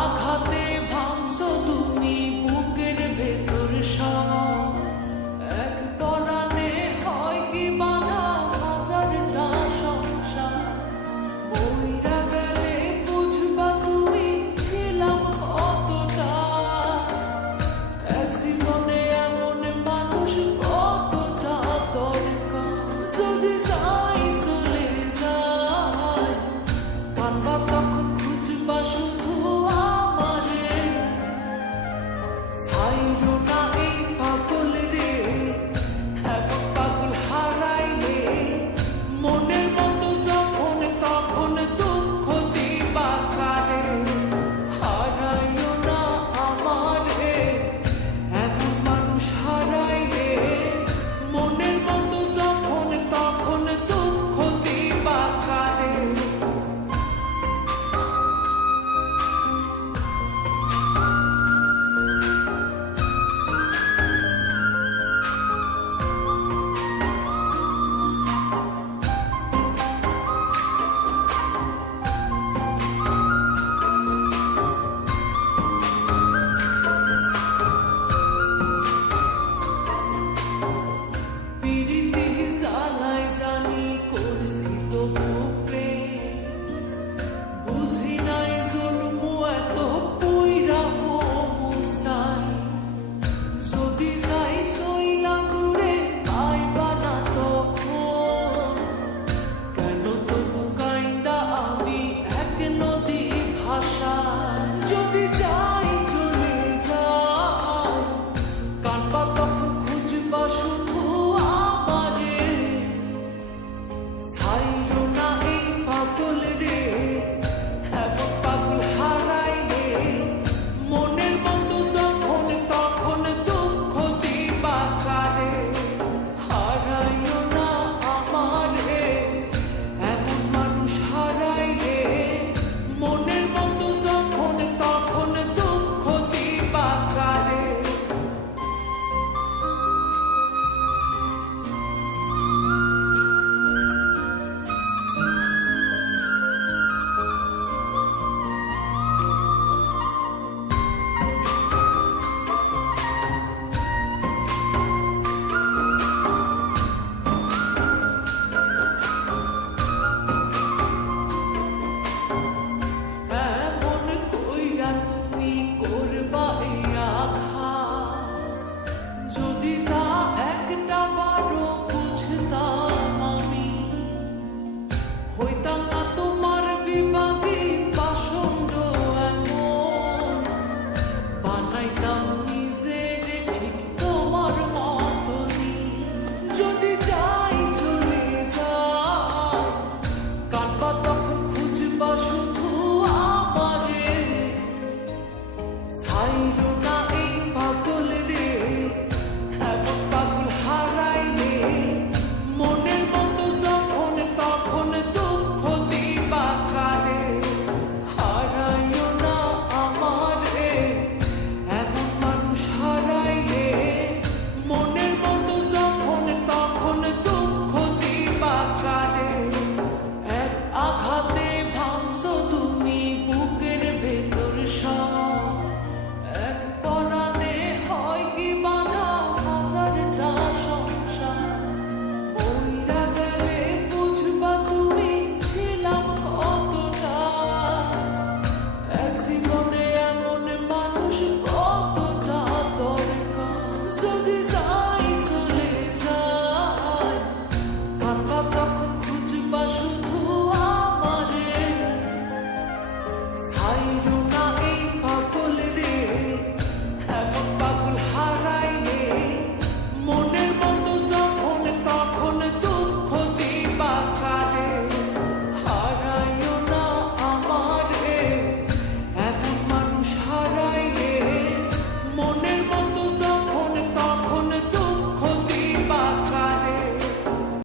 আঘাতে ভাঙছো তুমি বুকের ভেতর সব, এক পরাণে হয় কি বাধা হাজারটা সংসার। মইরা গেলে বুঝবা তুমি ছিলাম কতটা, এক জীবনে এমন মানুষ কতটা দরকার। যদি যাই চলে যায় কাঁদবা তখন খুঁজবা শুধু আমারে, ছাইরো না এই পাগল রে, এমন পাগল হারাইলে মনের মতো যখন তখন দুঃখ দিবা কারে। হারাইও না আমারে, এমন মানুষ হারাইলে মনের মতো যখন তখন দুঃখ দিবা কারে। পিরিতি জ্বালায় জানি করছি তবু প্রেম, বুঝি নাই জন্মু এত পইরা হমু চাই। যদি যাই সইলা দূরে পাইবা না তখন, কেন তবু কাইন্দা আমি এক নদী ভাষায়। যদি যাই চলে যাই কানবা তখন খুঁজবা শুধু আমারে, ছাইরো না এই পাগল রে, এমন পাগল হারাইলে মনের মতো যখন তখন দুঃখ দিবা কারে। হারাইও না আমারে, এমন মানুষ হারাইলে মনের মতো যখন তখন দুঃখ দিবা কারে। এমন কইরা তুমি করবা এই আঘাত, যদি তা একটা বারো বুঝতাম আমি, হইতাম না তোমার বিভাগী পাষণ্ড এমন, বানাইতাম নিজের ঠিক তোমার মতনই। যদি যাই চলে যাই কাঁদবা তখন খুঁজবা শুধু আমারে, ছাইরো না এই পাগল রে, এমন পাগল হারাইলে মনের মতো যখন তখন দুঃখ দিবা কারে। হারাইও না আমারে, এমন মানুষ হারাইলে মনের মতো যখন তখন দুঃখ দিবা কারে। এক আঘাতে ভাঙছো তুমি বুকের ভেতর সব, এক পরাণে হয় কি বাধা হাজারটা সংসার। মইরা গেলে বুঝবা তুমি ছিলাম কতটা, এক জীবনে এমন মানুষ কতটা দরকার। যদি যাই চলে যাই কাঁদবা তখন খুঁজবা শুধু